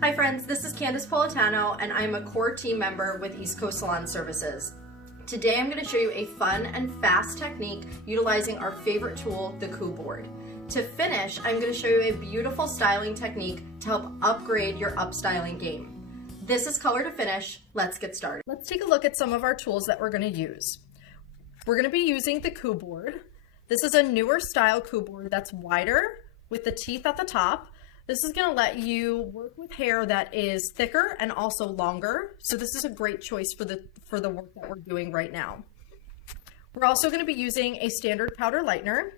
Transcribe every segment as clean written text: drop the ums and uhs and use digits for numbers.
Hi friends, this is Candace Pulitano and I'm a core team member with East Coast Salon Services. Today I'm going to show you a fun and fast technique utilizing our favorite tool, the coup board. To finish, I'm going to show you a beautiful styling technique to help upgrade your upstyling game. This is color to finish. Let's get started. Let's take a look at some of our tools that we're going to use. We're going to be using the coup board. This is a newer style coup board that's wider with the teeth at the top. This is going to let you work with hair that is thicker and also longer. So this is a great choice for the work that we're doing right now. We're also going to be using a standard powder lightener.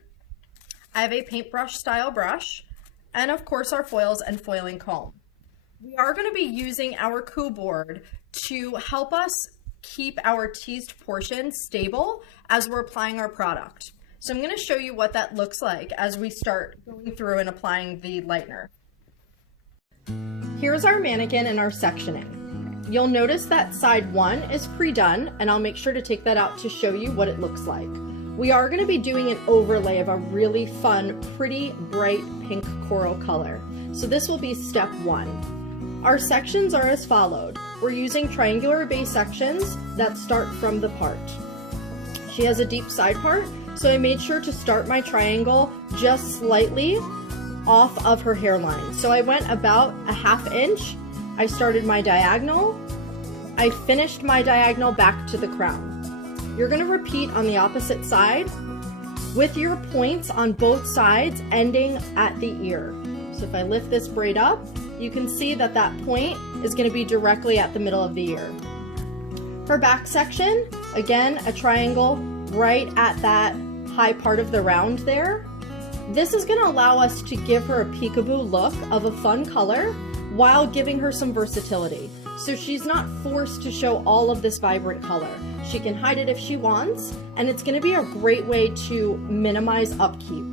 I have a paintbrush style brush, and of course our foils and foiling comb. We are going to be using our coup board to help us keep our teased portion stable as we're applying our product. So I'm going to show you what that looks like as we start going through and applying the lightener. Here's our mannequin and our sectioning. You'll notice that side one is pre-done, and I'll make sure to take that out to show you what it looks like. We are going to be doing an overlay of a really fun, pretty bright pink coral color. So this will be step one. Our sections are as followed. We're using triangular base sections that start from the part. She has a deep side part, so I made sure to start my triangle just slightly off of her hairline. So I went about a ½ inch. I started my diagonal. I finished my diagonal back to the crown. You're going to repeat on the opposite side with your points on both sides ending at the ear. So if I lift this braid up, you can see that that point is going to be directly at the middle of the ear. Her back section, again, a triangle right at that high part of the round there. This is going to allow us to give her a peekaboo look of a fun color while giving her some versatility. So she's not forced to show all of this vibrant color. She can hide it if she wants, and it's going to be a great way to minimize upkeep.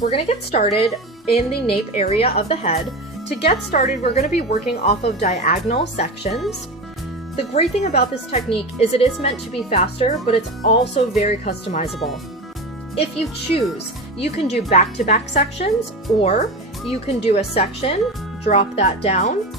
We're going to get started in the nape area of the head. To get started, we're going to be working off of diagonal sections. The great thing about this technique is it is meant to be faster, but it's also very customizable. If you choose, you can do back-to-back sections, or you can do a section, drop that down,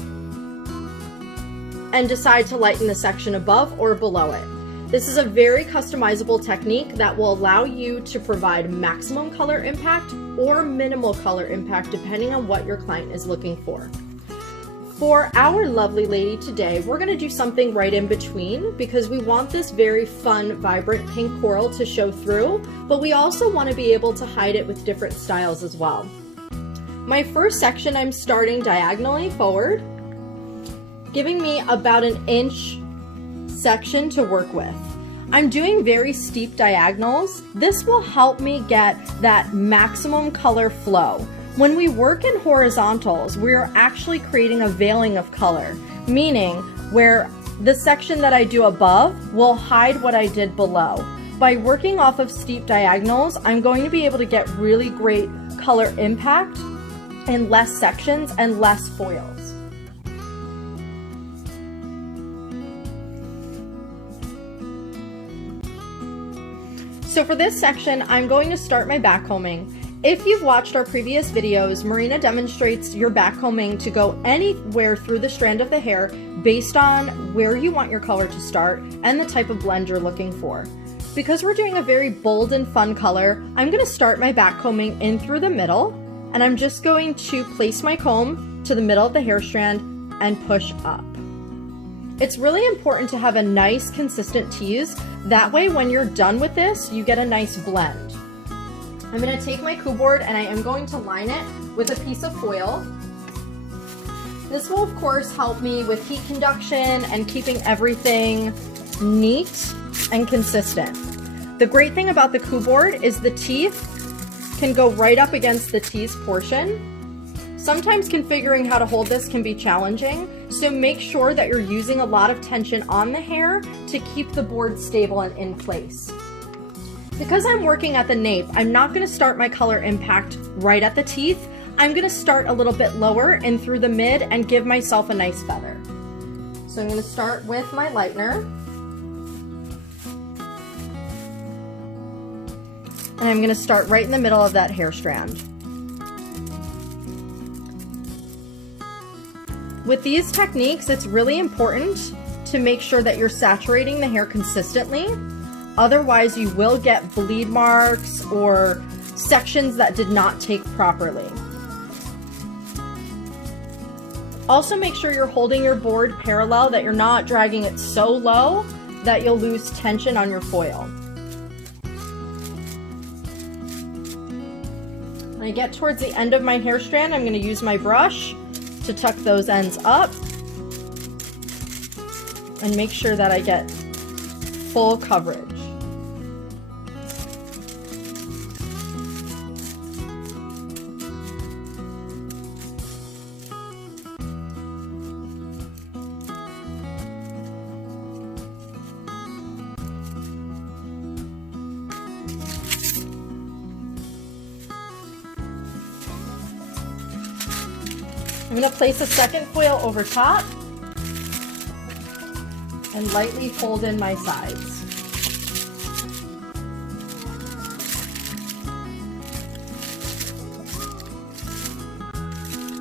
and decide to lighten the section above or below it. This is a very customizable technique that will allow you to provide maximum color impact or minimal color impact depending on what your client is looking for. For our lovely lady today, we're going to do something right in between because we want this very fun, vibrant pink coral to show through, but we also want to be able to hide it with different styles as well. My first section, I'm starting diagonally forward, giving me about an inch section to work with. I'm doing very steep diagonals. This will help me get that maximum color flow. When we work in horizontals, we're actually creating a veiling of color, meaning where the section that I do above will hide what I did below. By working off of steep diagonals, I'm going to be able to get really great color impact in less sections and less foils. So for this section, I'm going to start my backcombing. If you've watched our previous videos, Marina demonstrates your backcombing to go anywhere through the strand of the hair based on where you want your color to start and the type of blend you're looking for. Because we're doing a very bold and fun color, I'm going to start my backcombing in through the middle, and I'm just going to place my comb to the middle of the hair strand and push up. It's really important to have a nice consistent tease. That way when you're done with this, you get a nice blend. I'm going to take my coup board and I am going to line it with a piece of foil. This will of course help me with heat conduction and keeping everything neat and consistent. The great thing about the coup board is the teeth can go right up against the teased portion. Sometimes configuring how to hold this can be challenging, so make sure that you're using a lot of tension on the hair to keep the board stable and in place. Because I'm working at the nape, I'm not going to start my color impact right at the teeth. I'm going to start a little bit lower and through the mid and give myself a nice feather. So I'm going to start with my lightener. And I'm going to start right in the middle of that hair strand. With these techniques, it's really important to make sure that you're saturating the hair consistently. Otherwise, you will get bleed marks or sections that did not take properly. Also, make sure you're holding your board parallel, that you're not dragging it so low that you'll lose tension on your foil. When I get towards the end of my hair strand, I'm going to use my brush to tuck those ends up and make sure that I get full coverage. I'm going to place a second foil over top and lightly fold in my sides.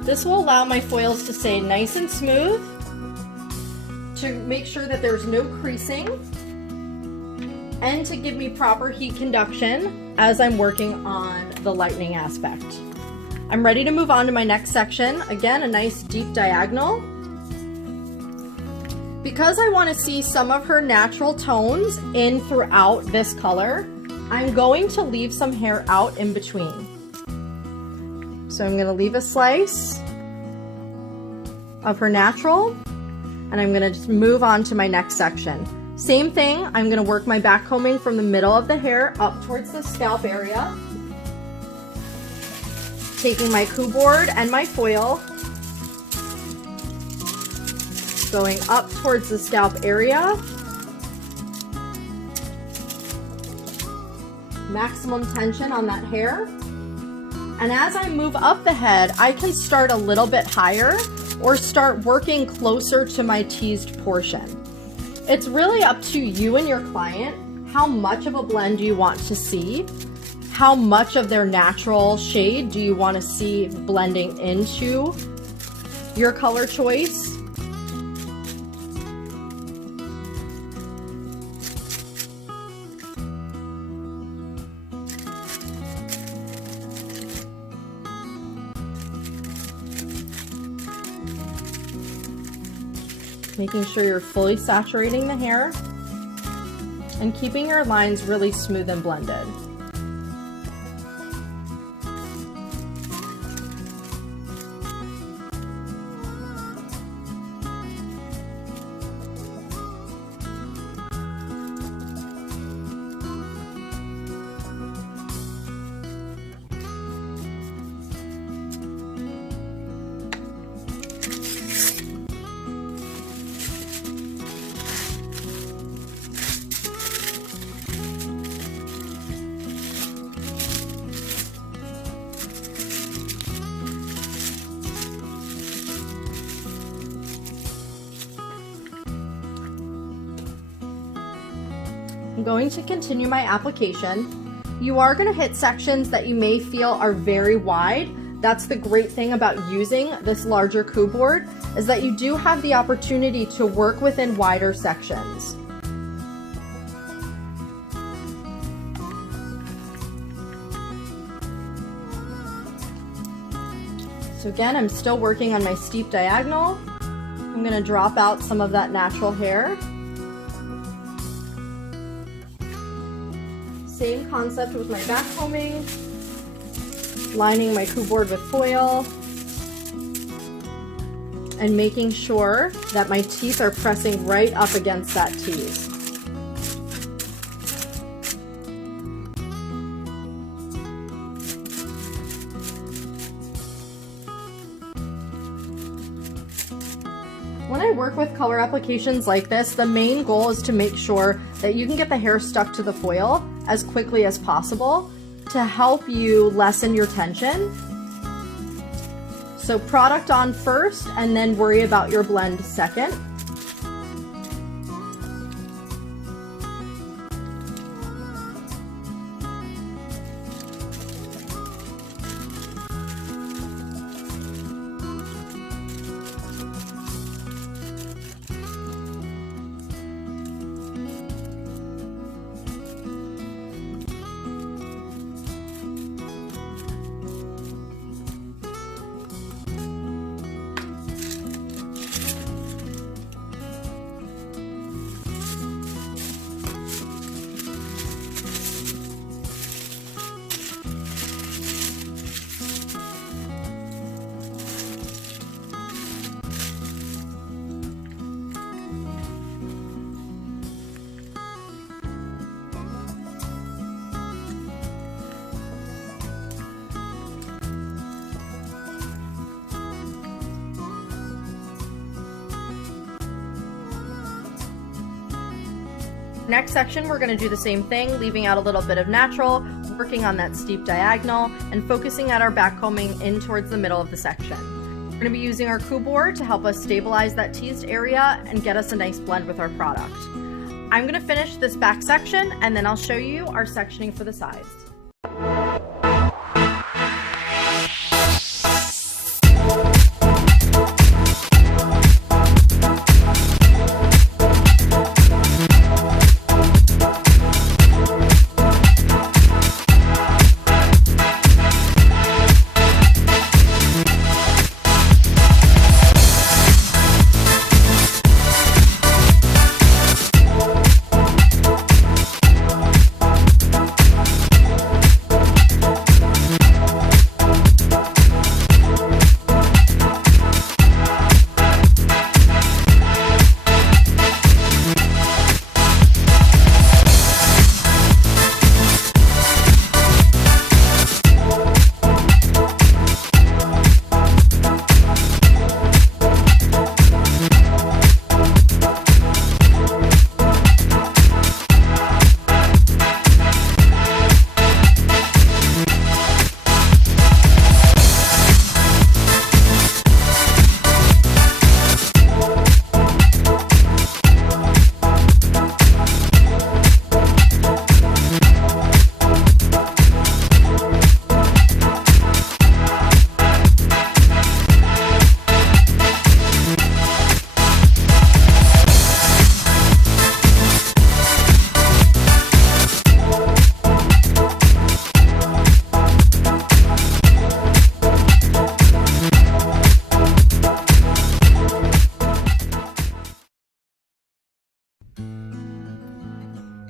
This will allow my foils to stay nice and smooth, to make sure that there's no creasing, and to give me proper heat conduction as I'm working on the lightening aspect. I'm ready to move on to my next section. Again, a nice deep diagonal. Because I want to see some of her natural tones in throughout this color, I'm going to leave some hair out in between. So I'm going to leave a slice of her natural, and I'm going to just move on to my next section. Same thing, I'm going to work my back combing from the middle of the hair up towards the scalp area. Taking my coup board and my foil, going up towards the scalp area, maximum tension on that hair. And as I move up the head, I can start a little bit higher or start working closer to my teased portion. It's really up to you and your client. How much of a blend do you want to see? How much of their natural shade do you want to see blending into your color choice? Making sure you're fully saturating the hair and keeping your lines really smooth and blended. I'm going to continue my application. You are going to hit sections that you may feel are very wide. That's the great thing about using this larger coup board, is that you do have the opportunity to work within wider sections. So again, I'm still working on my steep diagonal. I'm going to drop out some of that natural hair. Same concept with my back combing, lining my coup board with foil, and making sure that my teeth are pressing right up against that tease. When I work with color applications like this, the main goal is to make sure that you can get the hair stuck to the foil as quickly as possible to help you lessen your tension. So product on first and then worry about your blend second. Next section, we're going to do the same thing, leaving out a little bit of natural, working on that steep diagonal, and focusing at our backcombing in towards the middle of the section. We're going to be using our coup board to help us stabilize that teased area and get us a nice blend with our product. I'm going to finish this back section, and then I'll show you our sectioning for the sides.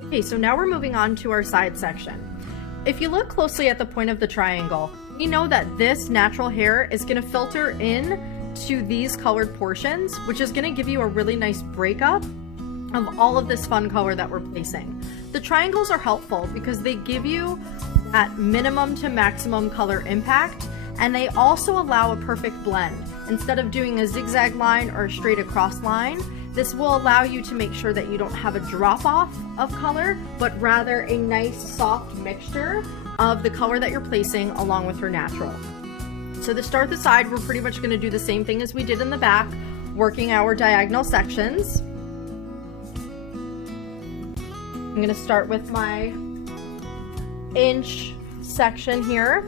Okay, so now we're moving on to our side section. If you look closely at the point of the triangle, we know that this natural hair is going to filter in to these colored portions, which is going to give you a really nice breakup of all of this fun color that we're placing. The triangles are helpful because they give you that minimum to maximum color impact, and they also allow a perfect blend. Instead of doing a zigzag line or a straight across line, this will allow you to make sure that you don't have a drop off of color, but rather a nice soft mixture of the color that you're placing along with her natural. So to start the side, we're pretty much going to do the same thing as we did in the back, working our diagonal sections. I'm going to start with my inch section here.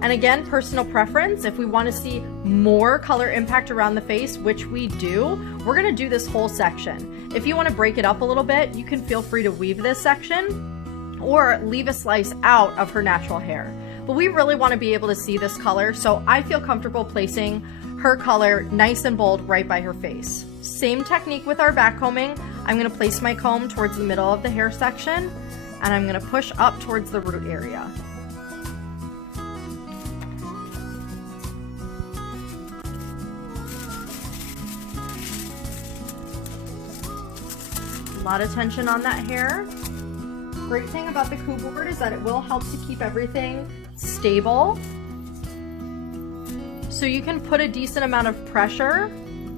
And again, personal preference, if we want to see more color impact around the face, which we do, we're going to do this whole section. If you want to break it up a little bit, you can feel free to weave this section or leave a slice out of her natural hair. But we really want to be able to see this color, so I feel comfortable placing her color nice and bold right by her face. Same technique with our back combing. I'm going to place my comb towards the middle of the hair section, and I'm going to push up towards the root area. A lot of tension on that hair. Great thing about the coup board is that it will help to keep everything stable. So you can put a decent amount of pressure,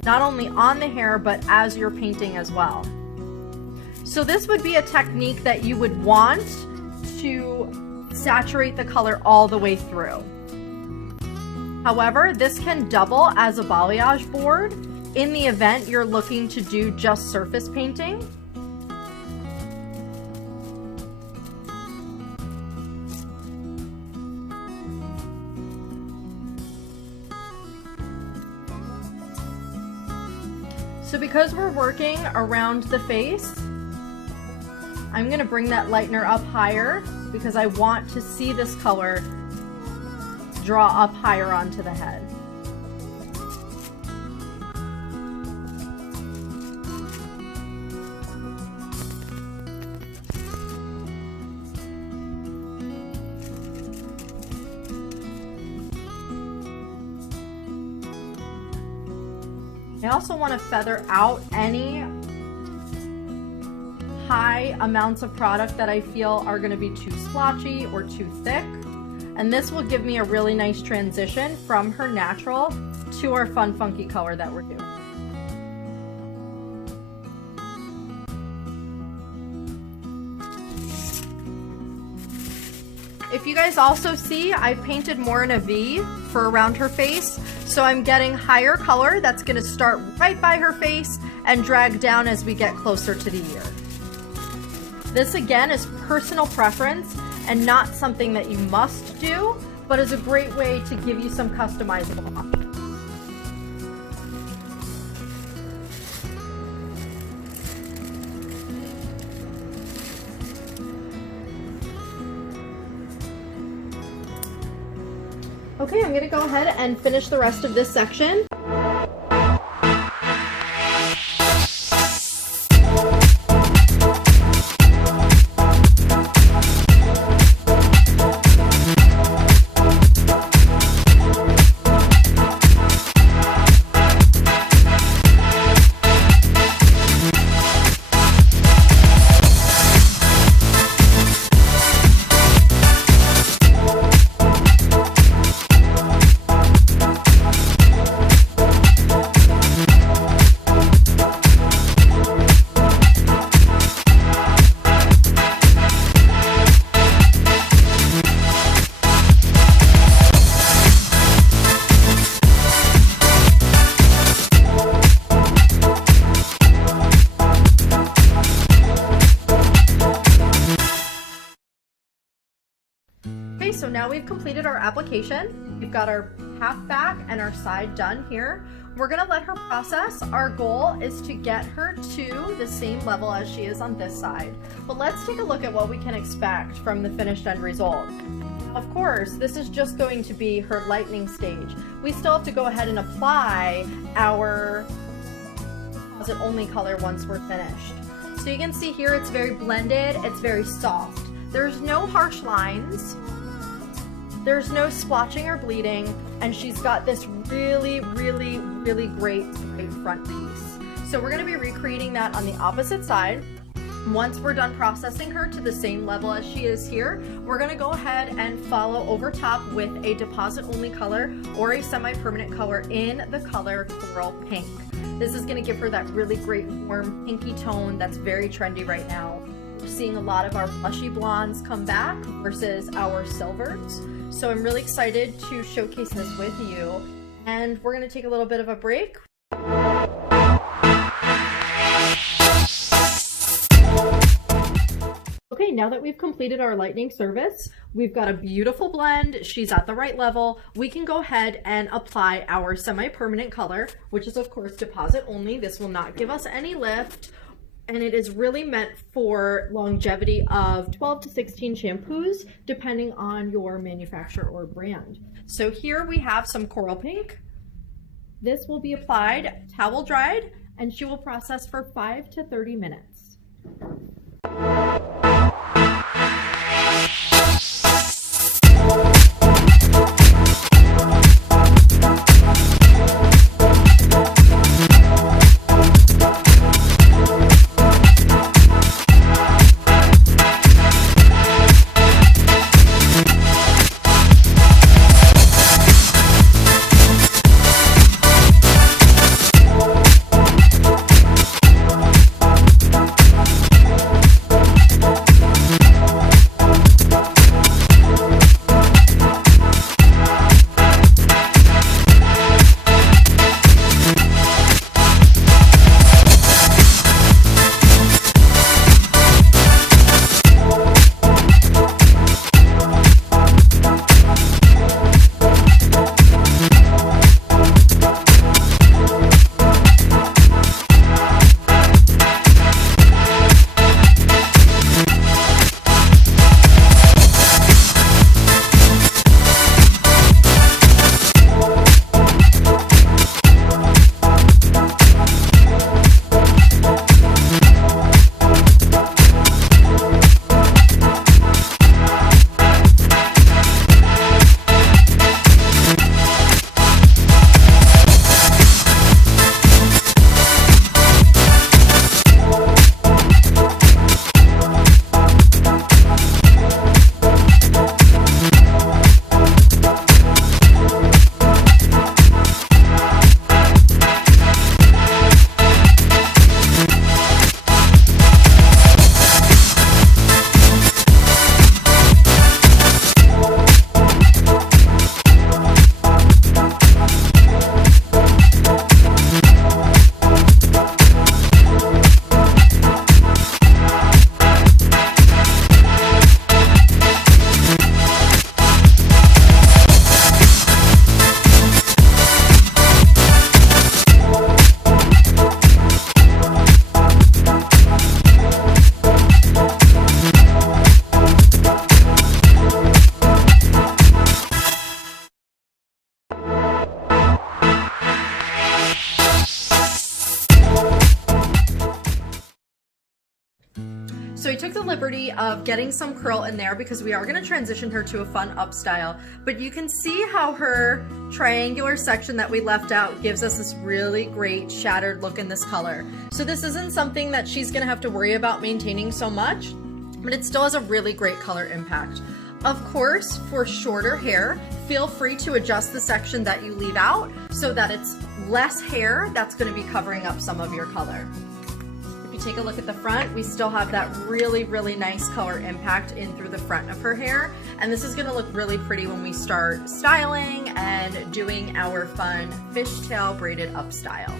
not only on the hair, but as you're painting as well. So this would be a technique that you would want to saturate the color all the way through. However, this can double as a balayage board in the event you're looking to do just surface painting. So because we're working around the face, I'm going to bring that lightener up higher because I want to see this color draw up higher onto the head. I also want to feather out any high amounts of product that I feel are going to be too splotchy or too thick. And this will give me a really nice transition from her natural to our fun, funky color that we're doing. If you guys also see, I painted more in a V for around her face. So I'm getting higher color that's gonna start right by her face and drag down as we get closer to the ear. This again is personal preference and not something that you must do, but is a great way to give you some customizable options. Okay, I'm gonna go ahead and finish the rest of this section. Okay, so now we've completed our application. We've got our half back and our side done here. We're gonna let her process. Our goal is to get her to the same level as she is on this side. But let's take a look at what we can expect from the finished end result. Of course, this is just going to be her lightning stage. We still have to go ahead and apply our composite only color once we're finished. So you can see here it's very blended, it's very soft. There's no harsh lines. There's no splotching or bleeding, and she's got this really, really, really great front piece. So we're gonna be recreating that on the opposite side. Once we're done processing her to the same level as she is here, we're gonna go ahead and follow over top with a deposit only color or a semi-permanent color in the color Coral Pink. This is gonna give her that really great warm pinky tone that's very trendy right now. We're seeing a lot of our blushy blondes come back versus our silvers. So I'm really excited to showcase this with you. And we're gonna take a little bit of a break. Okay, now that we've completed our lightning service, we've got a beautiful blend. She's at the right level. We can go ahead and apply our semi-permanent color, which is of course deposit only. This will not give us any lift. And it is really meant for longevity of 12 to 16 shampoos, depending on your manufacturer or brand. So here we have some Coral Pink. This will be applied, towel dried, and she will process for 5 to 30 minutes. So I took the liberty of getting some curl in there because we are going to transition her to a fun up style. But you can see how her triangular section that we left out gives us this really great shattered look in this color. So this isn't something that she's going to have to worry about maintaining so much, but it still has a really great color impact. Of course, for shorter hair, feel free to adjust the section that you leave out so that it's less hair that's going to be covering up some of your color. If you take a look at the front, we still have that really, really nice color impact in through the front of her hair. And this is going to look really pretty when we start styling and doing our fun fishtail braided up style.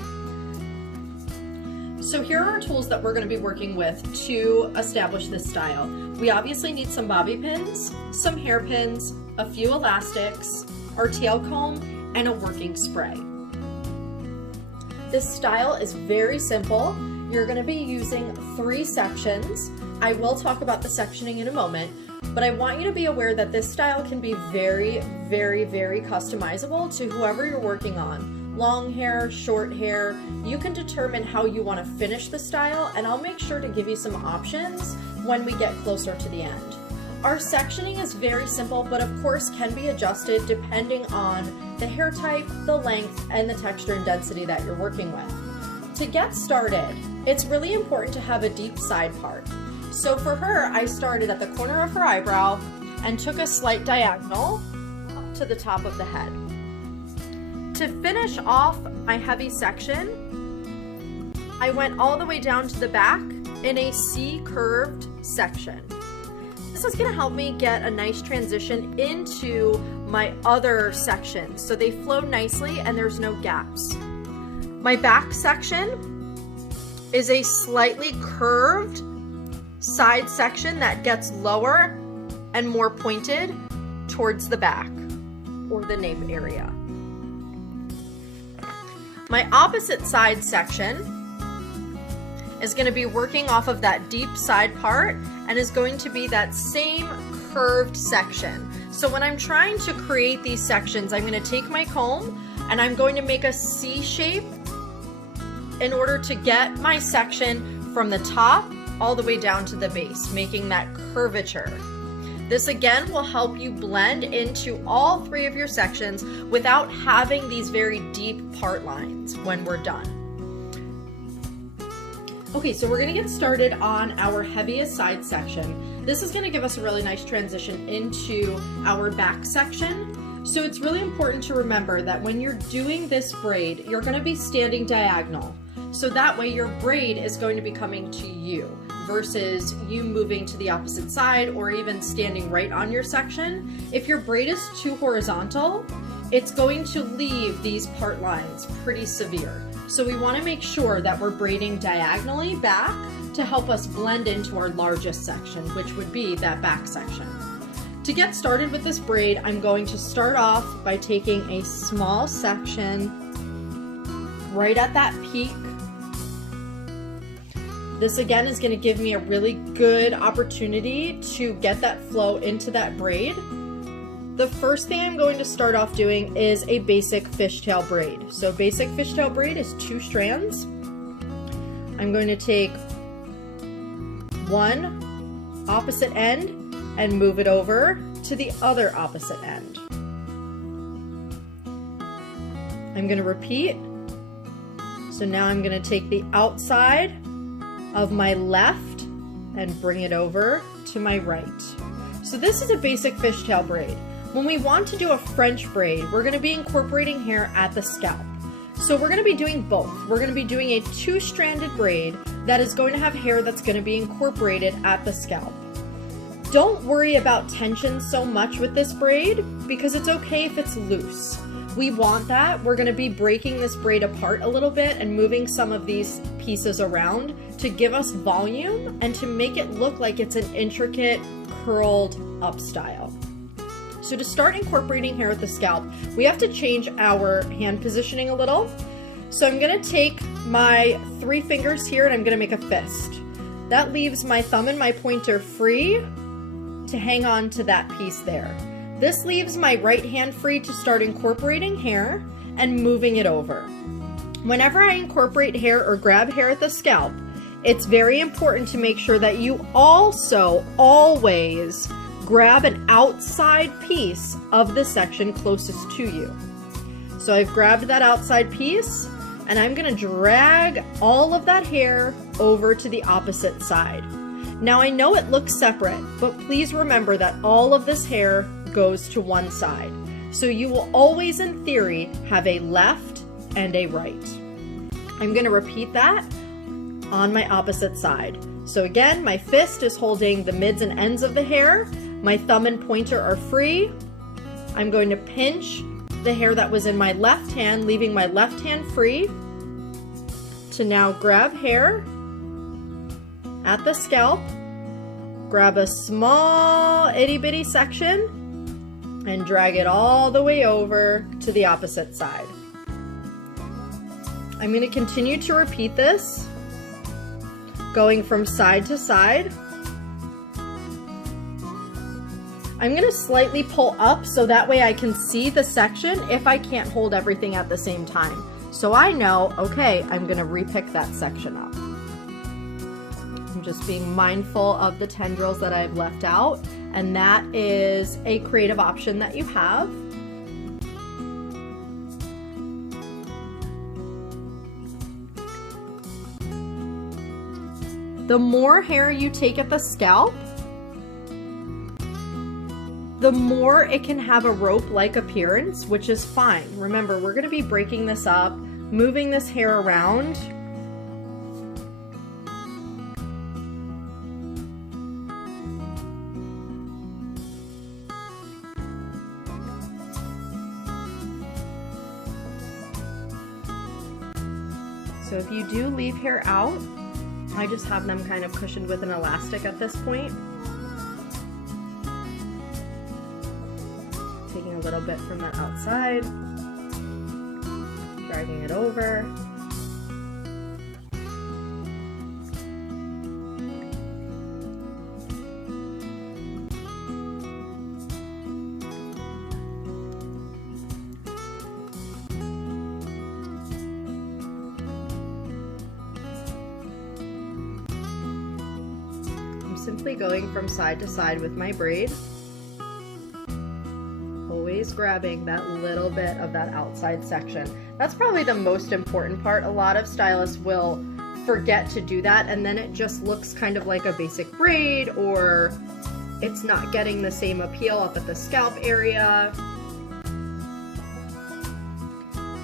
So here are our tools that we're going to be working with to establish this style. We obviously need some bobby pins, some hairpins, a few elastics, our tail comb, and a working spray. This style is very simple. You're going to be using 3 sections. I will talk about the sectioning in a moment, but I want you to be aware that this style can be very, very, very customizable to whoever you're working on. Long hair, short hair, you can determine how you want to finish the style, and I'll make sure to give you some options when we get closer to the end. Our sectioning is very simple, but of course can be adjusted depending on the hair type, the length, and the texture and density that you're working with. To get started, it's really important to have a deep side part. So for her, I started at the corner of her eyebrow and took a slight diagonal up to the top of the head. To finish off my heavy section, I went all the way down to the back in a C-curved section. This is going to help me get a nice transition into my other sections so they flow nicely and there's no gaps. My back section is a slightly curved side section that gets lower and more pointed towards the back or the nape area. My opposite side section is going to be working off of that deep side part and is going to be that same curved section. So when I'm trying to create these sections, I'm going to take my comb and I'm going to make a C shape in order to get my section from the top all the way down to the base, making that curvature. This again will help you blend into all 3 of your sections without having these very deep part lines when we're done. Okay, so we're gonna get started on our heaviest side section. This is gonna give us a really nice transition into our back section. So it's really important to remember that when you're doing this braid, you're gonna be standing diagonal. So that way your braid is going to be coming to you versus you moving to the opposite side or even standing right on your section. If your braid is too horizontal, it's going to leave these part lines pretty severe. So we want to make sure that we're braiding diagonally back to help us blend into our largest section, which would be that back section. To get started with this braid, I'm going to start off by taking a small section right at that peak. This again is going to give me a really good opportunity to get that flow into that braid. The first thing I'm going to start off doing is a basic fishtail braid. So basic fishtail braid is 2 strands. I'm going to take one opposite end and move it over to the other opposite end. I'm going to repeat. So now I'm going to take the outside of my left and bring it over to my right. So this is a basic fishtail braid. When we want to do a French braid, we're going to be incorporating hair at the scalp. So we're going to be doing both. We're going to be doing a 2-stranded braid that is going to have hair that's going to be incorporated at the scalp. Don't worry about tension so much with this braid because it's okay if it's loose. We want that. We're going to be breaking this braid apart a little bit and moving some of these pieces around to give us volume and to make it look like it's an intricate curled up style. So to start incorporating hair at the scalp, we have to change our hand positioning a little. So I'm going to take my 3 fingers here and I'm going to make a fist. That leaves my thumb and my pointer free to hang on to that piece there. This leaves my right hand free to start incorporating hair and moving it over. Whenever I incorporate hair or grab hair at the scalp, It's very important to make sure that you also always grab an outside piece of the section closest to you. So I've grabbed that outside piece, and I'm gonna drag all of that hair over to the opposite side. Now I know it looks separate, but please remember that all of this hair goes to one side. So you will always, in theory, have a left and a right. I'm gonna repeat that on my opposite side. So again, my fist is holding the mids and ends of the hair. My thumb and pointer are free. I'm going to pinch the hair that was in my left hand, leaving my left hand free, to now grab hair at the scalp, grab a small itty bitty section, and drag it all the way over to the opposite side. I'm going to continue to repeat this, going from side to side. I'm going to slightly pull up so that way I can see the section if I can't hold everything at the same time. So I know, okay, I'm going to repick that section up. I'm just being mindful of the tendrils that I've left out, and that is a creative option that you have. The more hair you take at the scalp, the more it can have a rope-like appearance, which is fine. Remember, we're going to be breaking this up, moving this hair around. So if you do leave hair out, I just have them kind of cushioned with an elastic at this point. Taking a little bit from the outside, dragging it over. I'm simply going from side to side with my braid, always grabbing that little bit of that outside section. That's probably the most important part. A lot of stylists will forget to do that, and then it just looks kind of like a basic braid, or it's not getting the same appeal up at the scalp area.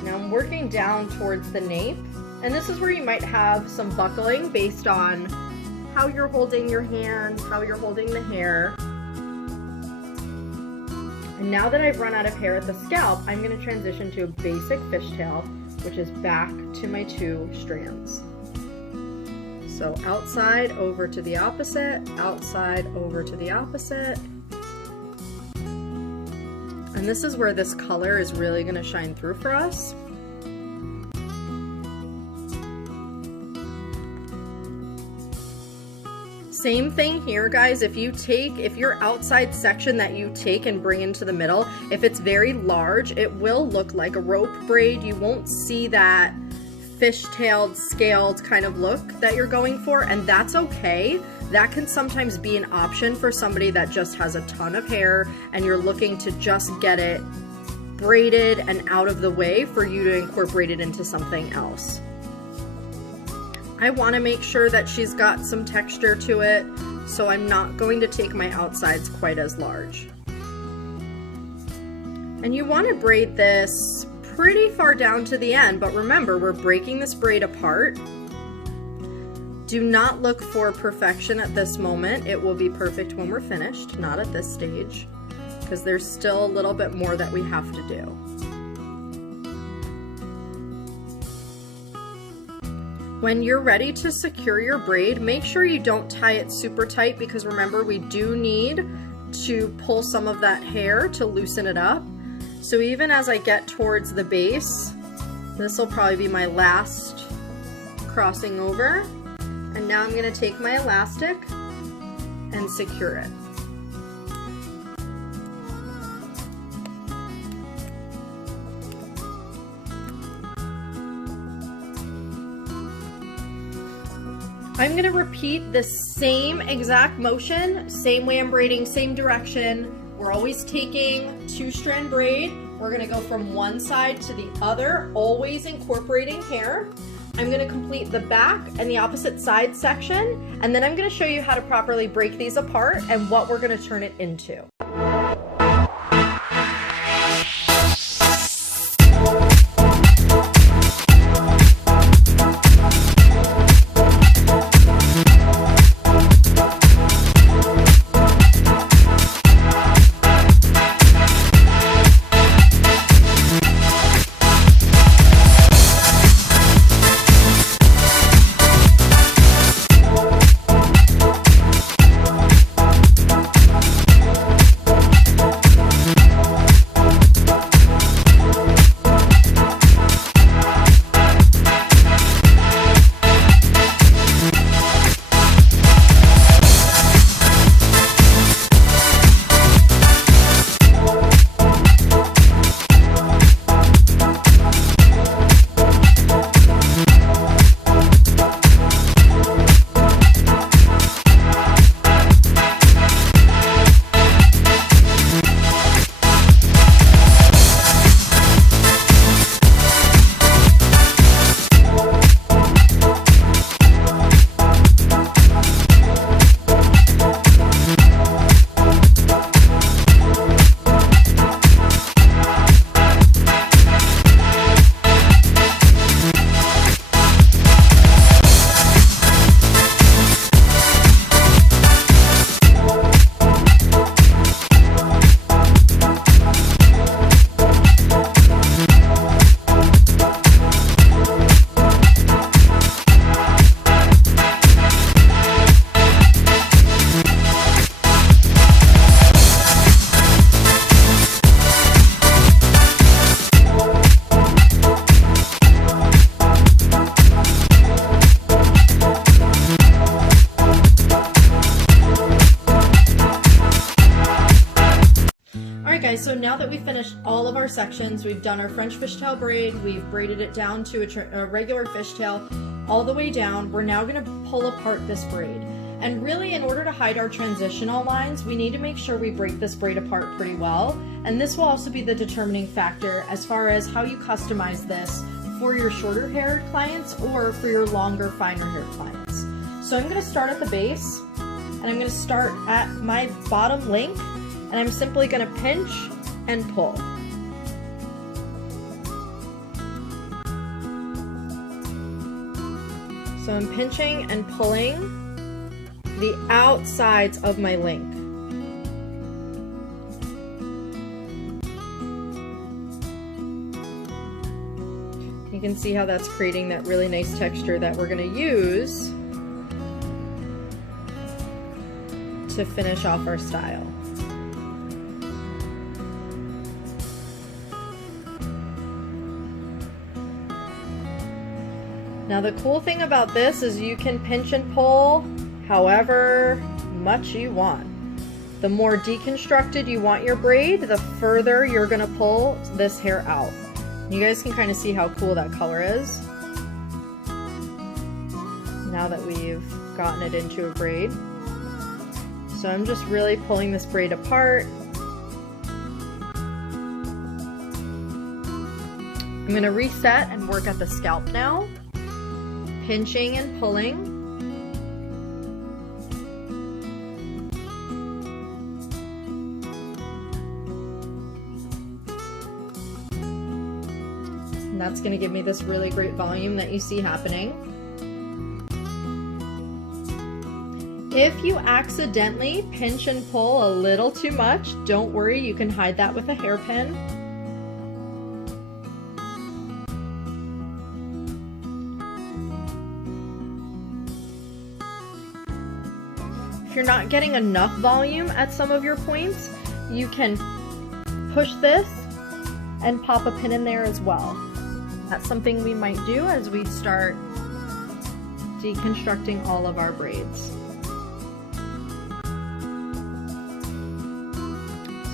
Now I'm working down towards the nape, and this is where you might have some buckling based on how you're holding your hand, how you're holding the hair. And now that I've run out of hair at the scalp, I'm going to transition to a basic fishtail, which is back to my 2 strands. So outside over to the opposite, outside over to the opposite. And this is where this color is really going to shine through for us. Same thing here, guys. If your outside section that you take and bring into the middle, if it's very large, it will look like a rope braid. You won't see that fishtailed, scaled kind of look that you're going for, and that's okay. That can sometimes be an option for somebody that just has a ton of hair and you're looking to just get it braided and out of the way for you to incorporate it into something else. I want to make sure that she's got some texture to it, so I'm not going to take my outsides quite as large. And you want to braid this pretty far down to the end, but remember, we're breaking this braid apart. Do not look for perfection at this moment. It will be perfect when we're finished, not at this stage, because there's still a little bit more that we have to do. When you're ready to secure your braid, make sure you don't tie it super tight, because remember, we do need to pull some of that hair to loosen it up. So even as I get towards the base, this will probably be my last crossing over. And now I'm going to take my elastic and secure it. I'm gonna repeat the same exact motion, same way I'm braiding, same direction. We're always taking 2-strand braid. We're gonna go from one side to the other, always incorporating hair. I'm gonna complete the back and the opposite side section, and then I'm gonna show you how to properly break these apart and what we're gonna turn it into. So now that we've finished all of our sections, we've done our French fishtail braid, we've braided it down to a regular fishtail all the way down, we're now going to pull apart this braid. And really, in order to hide our transitional lines, we need to make sure we break this braid apart pretty well. And this will also be the determining factor as far as how you customize this for your shorter haired clients or for your longer, finer haired clients. So I'm going to start at the base, and I'm going to start at my bottom length, and I'm simply going to pinch and pull. So I'm pinching and pulling the outsides of my link. You can see how that's creating that really nice texture that we're going to use to finish off our style. Now the cool thing about this is you can pinch and pull however much you want. The more deconstructed you want your braid, the further you're gonna pull this hair out. You guys can kind of see how cool that color is now that we've gotten it into a braid. So I'm just really pulling this braid apart. I'm gonna reset and work at the scalp now. Pinching and pulling. And that's going to give me this really great volume that you see happening. If you accidentally pinch and pull a little too much, don't worry, you can hide that with a hairpin. If you're not getting enough volume at some of your points, you can push this and pop a pin in there as well. That's something we might do as we start deconstructing all of our braids.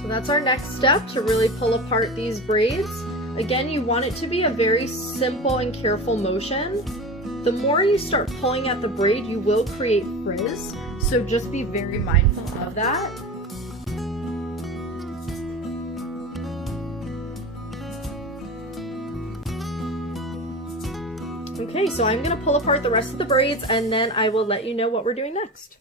So that's our next step, to really pull apart these braids. Again, you want it to be a very simple and careful motion The more you start pulling at the braid, you will create frizz, so just be very mindful of that. Okay, so I'm gonna pull apart the rest of the braids and then I will let you know what we're doing next.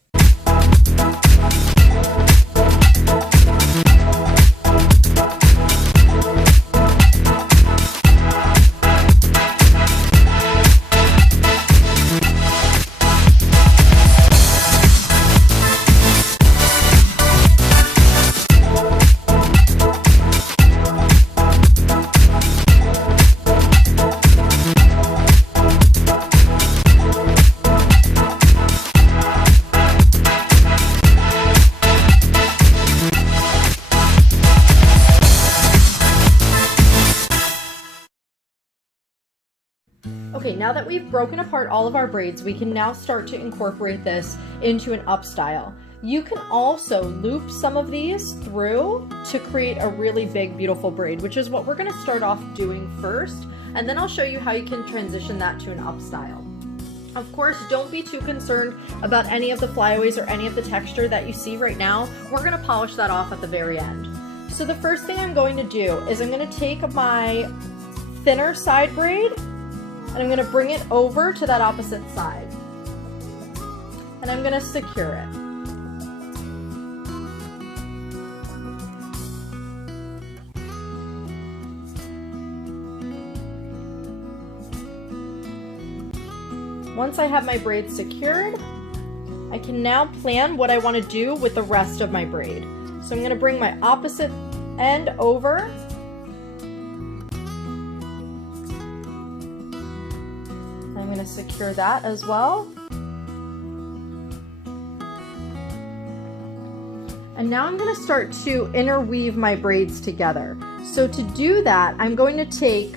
Okay, now that we've broken apart all of our braids, we can now start to incorporate this into an up style. You can also loop some of these through to create a really big, beautiful braid, which is what we're gonna start off doing first, and then I'll show you how you can transition that to an up style. Of course, don't be too concerned about any of the flyaways or any of the texture that you see right now. We're gonna polish that off at the very end. So the first thing I'm going to do is I'm gonna take my thinner side braid and I'm gonna bring it over to that opposite side. And I'm gonna secure it. Once I have my braid secured, I can now plan what I want to do with the rest of my braid. So I'm going to bring my opposite end over. I'm going to secure that as well. And now I'm going to start to interweave my braids together. So to do that, I'm going to take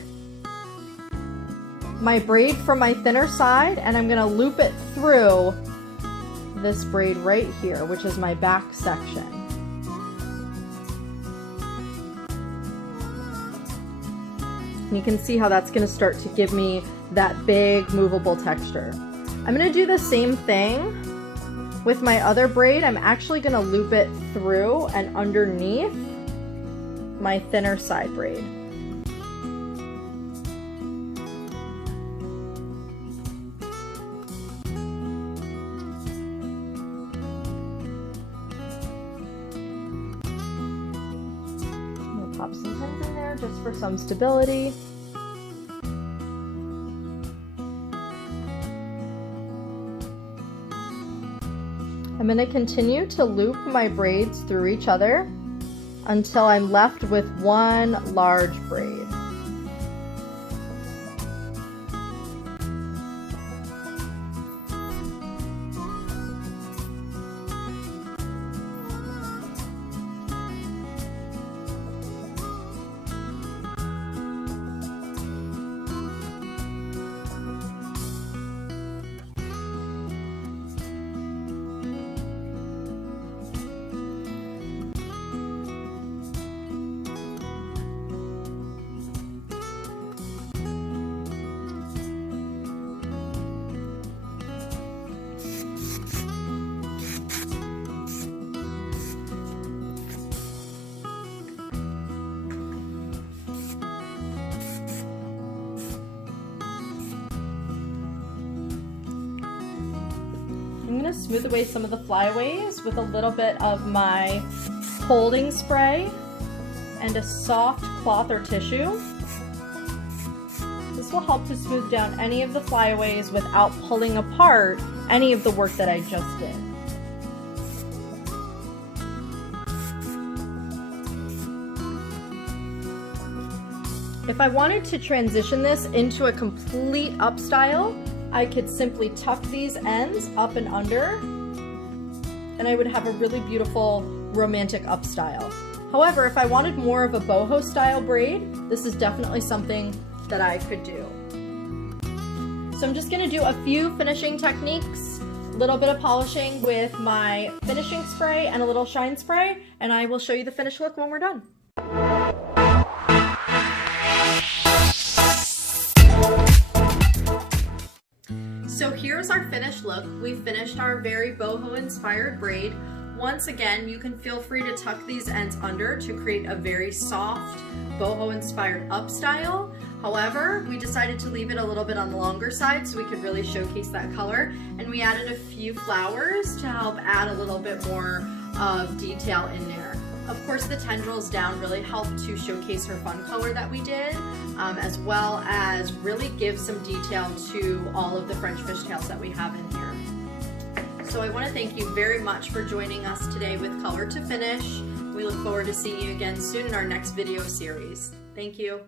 my braid from my thinner side and I'm going to loop it through this braid right here, which is my back section. And you can see how that's going to start to give me that big movable texture. I'm going to do the same thing with my other braid. I'm actually going to loop it through and underneath my thinner side braid. Pop some pins in there just for some stability. I'm going to continue to loop my braids through each other until I'm left with one large braid. I'm going to smooth away some of the flyaways with a little bit of my holding spray and a soft cloth or tissue. This will help to smooth down any of the flyaways without pulling apart any of the work that I just did. If I wanted to transition this into a complete up style, I could simply tuck these ends up and under, and I would have a really beautiful romantic up style. However, if I wanted more of a boho style braid, this is definitely something that I could do. So I'm just going to do a few finishing techniques, a little bit of polishing with my finishing spray and a little shine spray, and I will show you the finished look when we're done. So here's our finished look. We finished our very boho inspired braid. Once again, you can feel free to tuck these ends under to create a very soft boho inspired up style. However, we decided to leave it a little bit on the longer side so we could really showcase that color, and we added a few flowers to help add a little bit more of detail in there. Of course, the tendrils down really helped to showcase her fun color that we did, as well as really give some detail to all of the French fishtails that we have in here. So I want to thank you very much for joining us today with Color to Finish. We look forward to seeing you again soon in our next video series. Thank you.